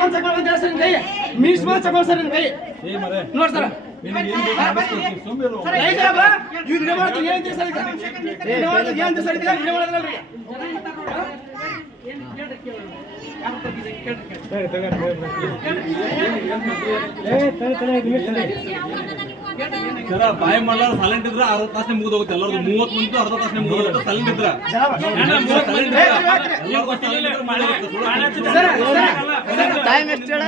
ಬಂದು ತಗೊಂಡು ಸರ್ ಕೈ ಮಿನಿಸ್ ಬಂದು ತಗೊಂಡು ಸರ್ ಕೈ ನೋಡಿ ಸರ್ ಇವ್ರು ಮಾಡ್ತೀವಿ ಏನಂತೀವಿ ಸರ್ ಏನಂತೀವಿ ಸರ್ ಇದು ಮಾಡೋದ್ರಲ್ರಿ ಸರ ಬಾಯಿ ಮಾಡಲಾರ ಸೈಲೆಂಟ್ ಇದ್ರ 60 ತಾಸನೆ ಮುಗಿದು ಹೋಗುತ್ತೆ ಎಲ್ಲರೂ 30 ಮಿನಿಟ್ ಅರ್ಧ ತಾಸನೆ ಮುಗಿದು ಹೋಗುತ್ತೆ ಸೈಲೆಂಟ್ ಇದ್ರ ಟೈಮ್ ಎಷ್ಟು ಹೇಳ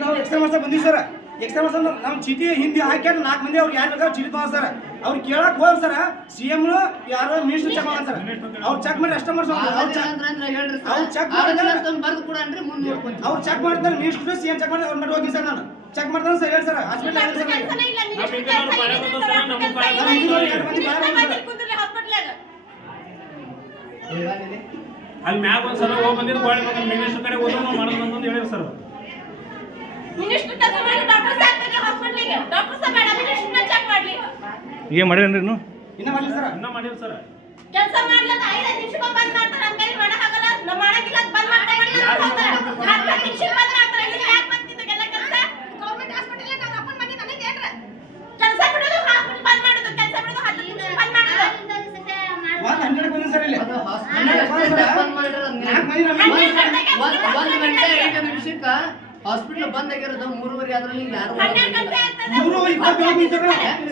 ನಾವು ಎಕ್ಸ್ಟ್ರಾ ವರ್ಷ ಬಂದಿವಿ ಸರ್ ಎಕ್ಸ್ಟ್ರಾ ವರ್ಷ ನಮ್ಮ ಚೀಟಿ ಹಿಂದಿ ಹಾಕ್ಯಾರ 4 ಮಂದಿ ಅವ್ರು ಯಾರು ಬೇಕಾದ್ರೆ ಚೀಟಿ ತಗೊಂಡ್ ಸರ್ ಅವ್ರು ಕೇಳಕ್ ಹೋಗ್ ಸರ್ ಸಿಎಂ ಯಾರೋ ಮಿನಿಸ್ಟರ್ ಚೆಕ್ ಮಾಡ್ತಾರ ಅವ್ರು ಚೆಕ್ ಮಾಡಿ ಅಷ್ಟ ಮಾಡ್ತಾರೆ ಅವ್ರು ಚೆಕ್ ಮಾಡ್ತಾರೆ ಮಿನಿಸ್ಟರ್ ಸಿಎಂ ಚೆಕ್ ಮಾಡಿ ಅವ್ರು ಮಾಡಿ ಹೋಗಿ ಸರ್ ನಾನು ಚೆಕ್ ಮಾಡ್ತಾನೆ ಸರ್ ಹೇಳಿ ಸರ್ ಹಾಸ್ಪಿಟಲ್ ಅಲ್ಲಿ ಮ್ಯಾಗ ಒಂದ್ಸಲ ಹೋಗಿ ಬಂದಿದ್ದು ಬಾಳೆ ಮಿನಿಸ್ಟರ್ ಕಡೆ ಹೋದ್ರೆ ನಾವು ಮಾಡೋದು ಅಂತ ಹೇಳಿದ್ರು ಸರ್ ಈಗ ಮಾಡಿರೇನ್ರಿ ಇನ್ನ ಮಾಡಿಲ್ಲ ಸರ್ ಇನ್ನ ಮಾಡಿಲ್ಲ ಸರ್ ಕೆಲಸ ಮಾಡ್ಲದ 5 ನಿಮಿಷಕ್ಕೆ ಬಂದ್ ಮಾಡ್ತಾರೆ ನಮ್ಮ ಕೈ ಮಾಡಕ ಆಗಲ್ಲ ನಮ್ಮ ಮಾಡಕಿಲ್ಲ ಬಂದ್ ಮಾಡ್ತಾರೆ 10 ನಿಮಿಷಕ್ಕೆ ಬಂದ್ ಮಾಡ್ತಾರೆ ಇಲ್ಲಿ ಯಾಕೆ ಬಂದಿದ್ದೆಲ್ಲ ಕೆಲಸ ಗವರ್ನಮೆಂಟ್ ಹಾಸ್ಪಿಟಲ್ ನಾವು ಅಪ್ಪನ ಮನೆ ನನಗೆ ಏನ್ರ ಕೆಲಸ ಬಿಡೋದು ಹಾಸ್ಪಿಟಲ್ ಬಂದ್ ಮಾಡೋದು ಕೆಲಸ ಬಿಡೋದು 10 ನಿಮಿಷ ಬಂದ್ ಮಾಡೋದು ಒಂದು 12 ಬಂದಿದೆ ಸರ್ ಇಲ್ಲಿ ಹಾಸ್ಪಿಟಲ್ ಬಂದ್ ಆಗಿರೋದು 3:30 ಆದ್ರಲ್ಲಿ ಯಾರು 12 ಗಂಟೆ ಆಗ್ತದೆ 3:20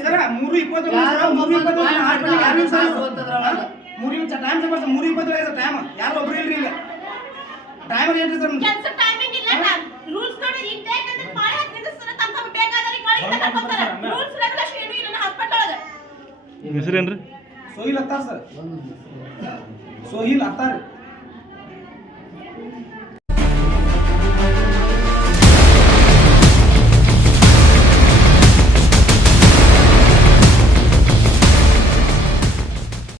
ಸರ್ 3:20 ಹಾಸ್ಪಿಟಲ್ ಯಾರು ಸರ್ 3:20 ಟೈಮ್ ಸರ್ 3:20 ಟೈಮ್ ಯಾರು ಒಬ್ರು ಇಲ್ರಿ ಇಲ್ಲ ಡ್ರೈವರ್ ಏನ್ರಿ ಸರ್ ಕೆಲಸ ಟೈಮಿಂಗ್ ಇಲ್ಲ ರೂಲ್ಸ್ ನೋಡಿ ಇಂಟೇಕ್ ಅಂತ ಮಾಡಿ ಹಾಕಿದ್ರೆ ತಮ್ಮ ಬೇಕಾದವರಿಗೆ ಮಾಡಿ ತಗೊಂತಾರೆ ರೂಲ್ಸ್ ರೆಗ್ಯುಲೇಷನ್ ಏನು ಇಲ್ಲ ಹಾಸ್ಪಿಟಲ್ ಒಳಗೆ ಹೆಸರೇನ್ರಿ ಸೋಹಿಲ್ ಅತ್ತಾರ್ ಸರ್ ಸೋಹಿಲ್ ಅತ್ತಾರ್